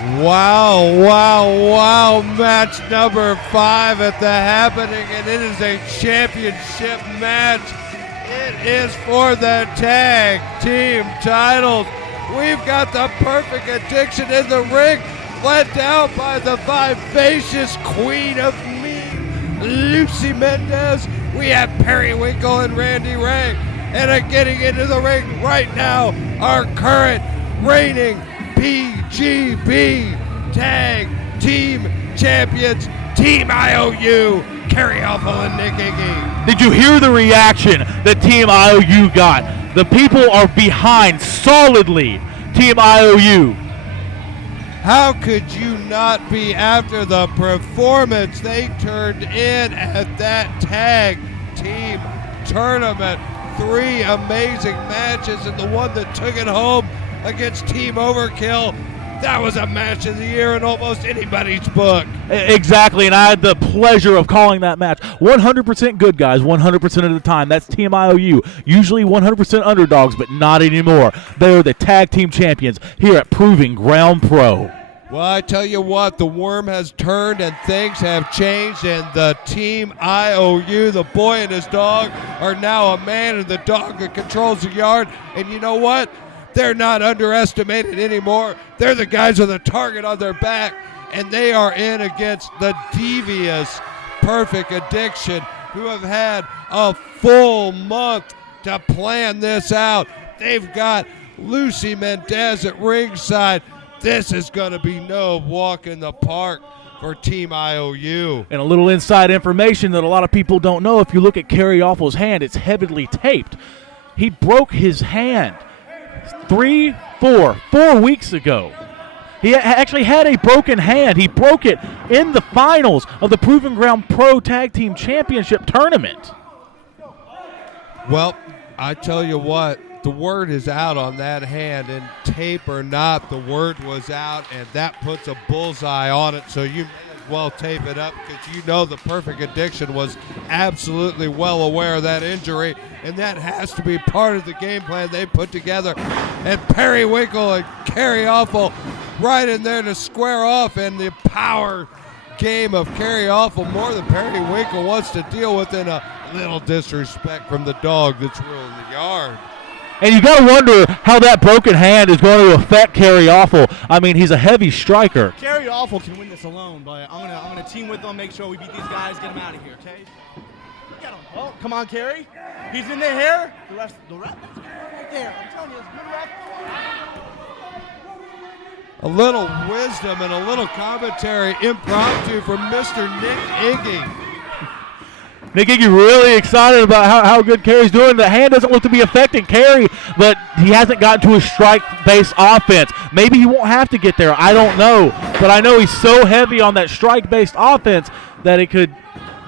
Wow, wow, wow. Match number 5 at the happening, and it is a championship match. It is for the tag team titles. We've got the Perfect Addiction in the ring, led down by the vivacious queen of me, Lucy Mendez. We have Periwinkle and Randy Ray. And getting into the ring right now, our current reigning PGB Tag Team Champions, Team I.O.U, Kerry Awful and Nick Iggy. Did you hear the reaction that Team I.O.U got? The people are behind solidly Team I.O.U. How could you not be after the performance they turned in at that tag team tournament? 3 amazing matches, and the one that took it home against Team Overkill, that was a match of the year in almost anybody's book. Exactly, and I had the pleasure of calling that match. 100% good guys, 100% of the time. That's Team I.O.U. Usually 100% underdogs, but not anymore. They're the tag team champions here at Proving Ground Pro. Well, I tell you what, the worm has turned and things have changed, and the Team I.O.U, the boy and his dog, are now a man and the dog that controls the yard. And you know what? They're not underestimated anymore. They're the guys with a target on their back, and they are in against the devious Perfect Addiction, who have had a full month to plan this out. They've got Lucy Mendez at ringside. This is going to be no walk in the park for Team I.O.U. And a little inside information that a lot of people don't know, if you look at Kerry Awful's hand, it's heavily taped. He broke his hand 4 weeks ago. He actually had a broken hand. He broke it in the finals of the Proving Ground Pro Tag Team Championship Tournament. Well, I tell you what, the word is out on that hand, and tape or not, the word was out, and that puts a bullseye on it, so you may as well tape it up, because you know the Perfect Addiction was absolutely well aware of that injury, and that has to be part of the game plan they put together. And Periwinkle and Kerry Awful right in there to square off, and the power game of Kerry Awful more than Periwinkle wants to deal with, in a little disrespect from the dog that's ruling the yard. And you got to wonder how that broken hand is going to affect Kerry Awful. I mean, he's a heavy striker. Kerry Awful can win this alone, but I'm gonna team with them, make sure we beat these guys, get them out of here, okay? Get him. Oh, come on, Kerry. He's in there here. The rest right there. I'm telling you, it's good ref. A little wisdom and a little commentary impromptu from Mr. Nick Iggy. Nick Iggy really excited about how good Kerry's doing. The hand doesn't look to be affecting Kerry, but he hasn't gotten to a strike-based offense. Maybe he won't have to get there. I don't know. But I know he's so heavy on that strike-based offense that it could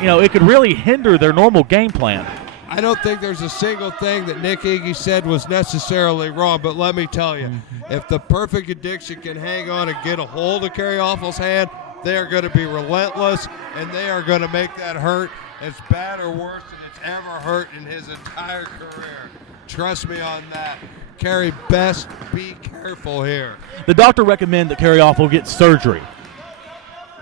really hinder their normal game plan. I don't think there's a single thing that Nick Iggy said was necessarily wrong, but let me tell you, if the Perfect Addiction can hang on and get a hold of Kerry Awful's hand, they are going to be relentless, and they are going to make that hurt as bad or worse than it's ever hurt in his entire career. Trust me on that. Kerry, best be careful here. The doctor recommended that Kerry Awful get surgery.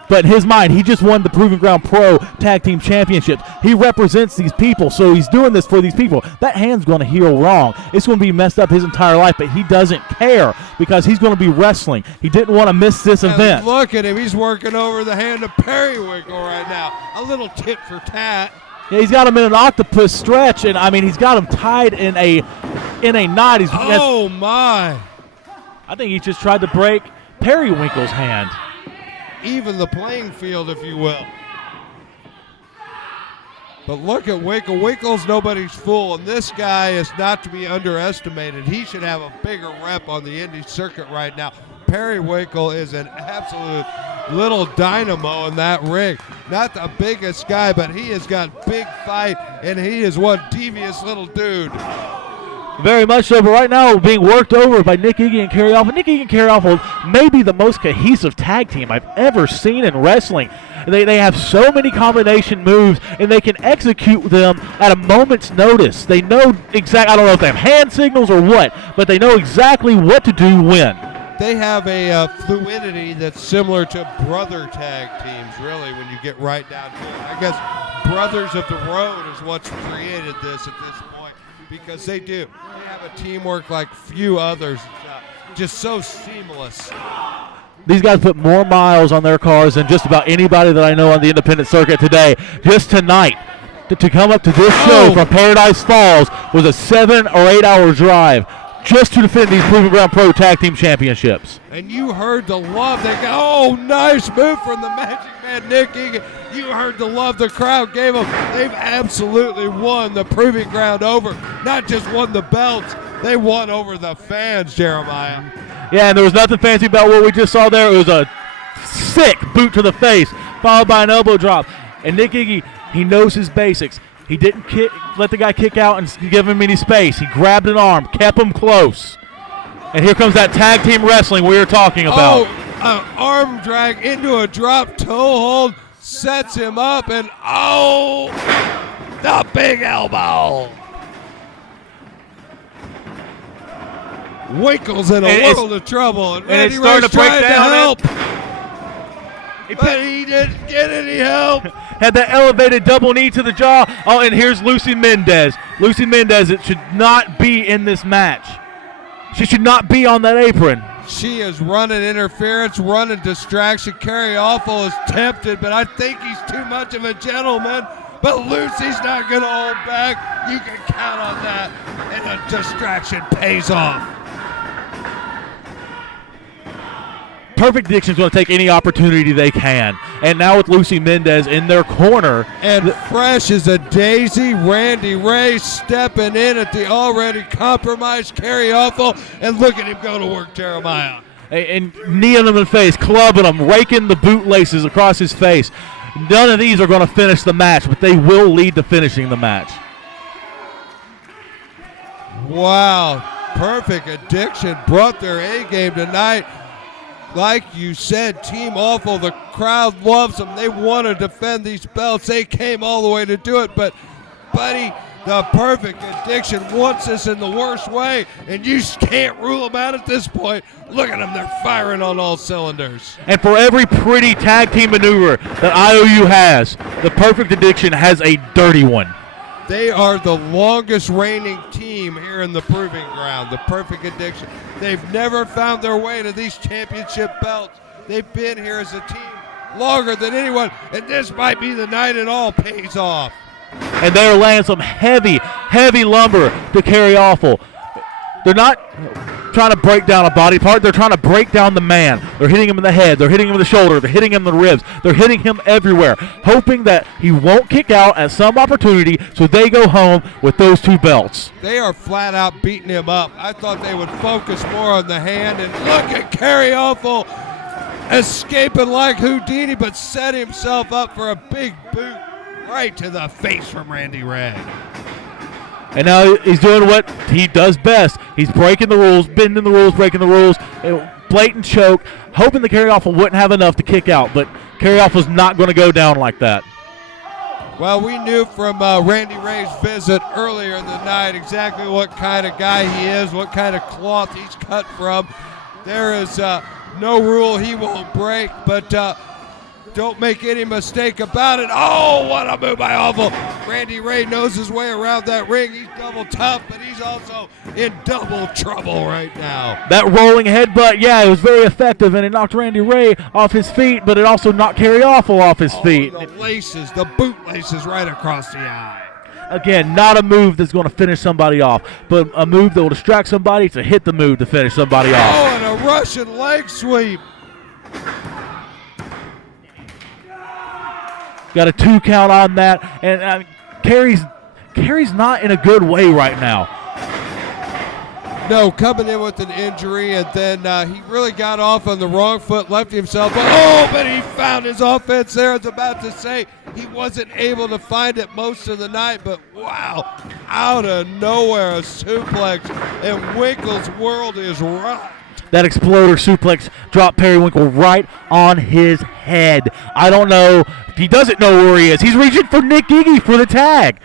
But in his mind, he just won the Proving Ground Pro Tag Team Championships. He represents these people, so he's doing this for these people. That hand's going to heal wrong. It's going to be messed up his entire life, but he doesn't care because he's going to be wrestling. He didn't want to miss this event. Look at him. He's working over the hand of Periwinkle right now. A little tit for tat. Yeah, he's got him in an octopus stretch, and, I mean, he's got him tied in a knot. My. I think he just tried to break Periwinkle's hand. Even the playing field, if you will. But look at Winkle. Winkle's nobody's fool, and this guy is not to be underestimated. He should have a bigger rep on the indie circuit right now. Periwinkle is an absolute little dynamo in that ring. Not the biggest guy, but he has got big fight, and he is one devious little dude. Very much so, but right now being worked over by Nick Iggy and Kerry Awful. Nick Iggy and Kerry Awful may be the most cohesive tag team I've ever seen in wrestling. They have so many combination moves, and they can execute them at a moment's notice. They know exactly, I don't know if they have hand signals or what, but they know exactly what to do when. they have a fluidity that's similar to brother tag teams, really, when you get right down to it. I guess Brothers of the Road is what's created this at this point, because they do. They have a teamwork like few others. It's just so seamless. These guys put more miles on their cars than just about anybody that I know on the independent circuit today. Just tonight, to come up to this show from Paradise Falls was a 7 or 8 hour drive just to defend these Proving Ground Pro Tag Team Championships. And you heard the love. They go, oh, nice move from the Magic Man, Nick Egan. You heard the love the crowd gave them. They've absolutely won the Proving Ground over. Not just won the belts, they won over the fans, Jeremiah. Yeah, and there was nothing fancy about what we just saw there. It was a sick boot to the face, followed by an elbow drop. And Nick Iggy, he knows his basics. He didn't let the guy kick out and give him any space. He grabbed an arm, kept him close. And here comes that tag team wrestling we were talking about. Oh, arm drag into a drop toe hold, sets him up, and oh, the big elbow. Winkle's in a world of trouble, and Randy Ray's trying to help. But he didn't get any help. Had that elevated double knee to the jaw. Oh, and here's Lucy Mendez. Lucy Mendez, it should not be in this match. She should not be on that apron. She is running interference, running distraction. Kerry Awful is tempted, but I think he's too much of a gentleman. But Lucy's not going to hold back. You can count on that. And the distraction pays off. Perfect Addiction's going to take any opportunity they can. And now with Lucy Mendez in their corner. And fresh as a daisy, Randy Ray stepping in at the already compromised Kerry Awful. And look at him go to work, Jeremiah. And kneeing him in the face, clubbing him, raking the bootlaces across his face. None of these are going to finish the match, but they will lead to finishing the match. Wow. Perfect Addiction brought their A-game tonight. Like you said, Team Awful, the crowd loves them. They want to defend these belts. They came all the way to do it. But, buddy, the Perfect Addiction wants this in the worst way, and you can't rule them out at this point. Look at them. They're firing on all cylinders. And for every pretty tag team maneuver that I.O.U. has, the Perfect Addiction has a dirty one. They are the longest reigning team here in the Proving Ground, the Perfect Addiction. They've never found their way to these championship belts. They've been here as a team longer than anyone, and this might be the night it all pays off. And they're laying some heavy, heavy lumber to Kerry Awful. They're not trying to break down a body part. They're trying to break down the man. They're hitting him in the head. They're hitting him in the shoulder. They're hitting him in the ribs. They're hitting him everywhere, hoping that he won't kick out at some opportunity so they go home with those two belts. They are flat out beating him up. I thought they would focus more on the hand, and look at Kerry Awful escaping like Houdini, but set himself up for a big boot right to the face from Randy Ray. And now he's doing what he does best. He's breaking the rules, bending the rules, breaking the rules. Blatant choke, hoping the Kerry Awful wouldn't have enough to kick out, but Kerry Awful's not going to go down like that. Well, we knew from Randy Ray's visit earlier in the night exactly what kind of guy he is, what kind of cloth he's cut from. There is no rule he won't break, but don't make any mistake about it. Oh, what a move by Awful. Randy Ray knows his way around that ring. He's double tough, but he's also in double trouble right now. That rolling headbutt, yeah, it was very effective, and it knocked Randy Ray off his feet, but it also knocked Kerry Awful off his feet. The laces, the boot laces right across the eye. Again, not a move that's going to finish somebody off, but a move that will distract somebody to hit the move to finish somebody off. Oh, and a Russian leg sweep. Got a 2 count on that, and Kerry's not in a good way right now. No, coming in with an injury, and then he really got off on the wrong foot, left himself. Oh, but he found his offense there. I was about to say he wasn't able to find it most of the night, but wow, out of nowhere, a suplex, and Winkle's world is rocked. That exploder suplex dropped Periwinkle right on his head. I don't know. He doesn't know where he is. He's reaching for Nick Iggy for the tag.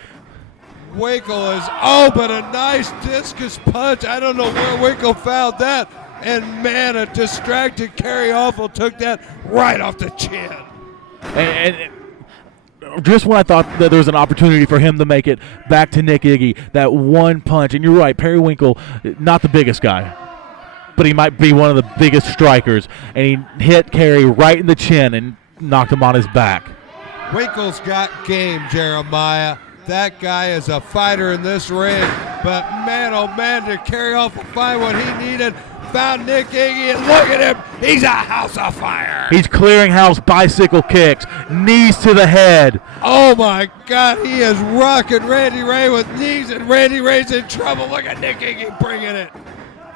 Winkle is, oh, but a nice discus punch. I don't know where Winkle found that. And man, a distracted Kerry Awful took that right off the chin. And just when I thought that there was an opportunity for him to make it back to Nick Iggy, that one punch, and you're right, Periwinkle, not the biggest guy, but he might be one of the biggest strikers, and he hit Kerry right in the chin and knocked him on his back. Winkle's got game, Jeremiah. That guy is a fighter in this ring, but man, oh man, did Kerry Awful find what he needed. Found Nick Iggy, and look at him. He's a house of fire. He's clearing house bicycle kicks, knees to the head. Oh, my God. He is rocking Randy Ray with knees, and Randy Ray's in trouble. Look at Nick Iggy bringing it.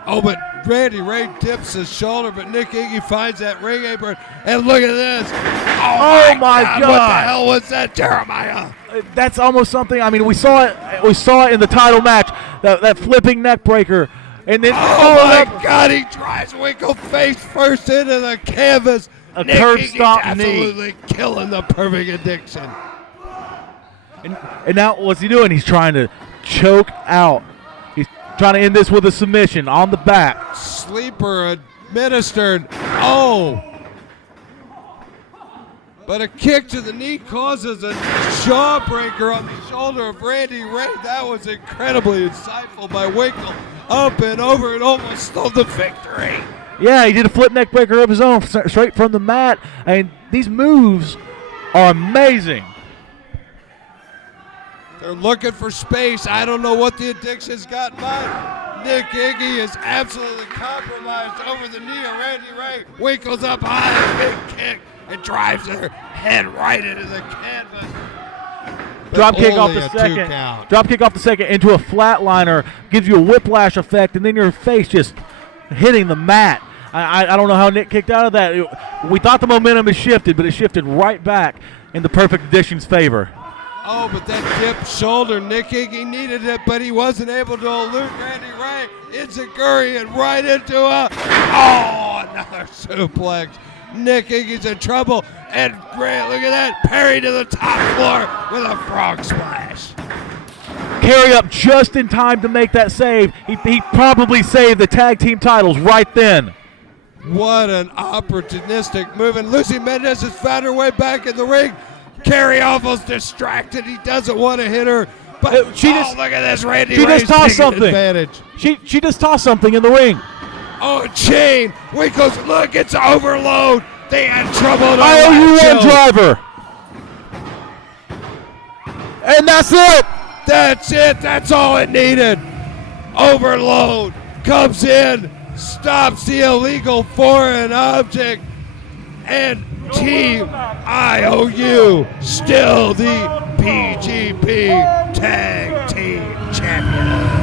Oh, but Randy Ray dips his shoulder, but Nick Iggy finds that ring apron, and look at this. Oh my God. What the hell was that, Jeremiah? That's almost something. I mean, we saw it in the title match, that flipping neck breaker. And then, oh my God, he drives Winkle face first into the canvas. A Nick curb Iggy's stop absolutely killing the perfect addiction. And now what's he doing? He's trying to choke out. He's trying to end this with a submission on the back. Sleeper administered. Oh. But a kick to the knee causes a jawbreaker on the shoulder of Randy Ray. That was incredibly insightful by Winkle. Up and over and almost stole the victory. Yeah, he did a flip neck breaker of his own straight from the mat. And these moves are amazing. They're looking for space. I don't know what the addiction's got in mind. Nick Iggy is absolutely compromised over the knee of Randy Ray. Winkle's up high, big kick, and drives her head right into the canvas. Drop kick off Only the a second. 2 count. Drop kick off the second into a flatliner. Gives you a whiplash effect, and then your face just hitting the mat. I don't know how Nick kicked out of that. We thought the momentum had shifted, but it shifted right back in the Perfect Addition's favor. Oh, but that dipped shoulder, Nick Iggy needed it, but he wasn't able to elude Randy Ray. Enziguri and right into another suplex. Nick Iggy's in trouble, and Grant, look at that, parry to the top floor with a frog splash. Carry up just in time to make that save. He probably saved the tag team titles right then. What an opportunistic move, and Lucy Mendez has found her way back in the ring. Kerry Awful's distracted. He doesn't want to hit her, but look at this, Randy Ray's just tossed taking something. Advantage. She just tossed something in the ring. Oh, chain. Winkle's, look, it's overload. They had trouble. I.O.U. driver. And that's it. That's it. That's all it needed. Overload comes in, stops the illegal foreign object, and Team I.O.U. still the PGP Tag Team Champions.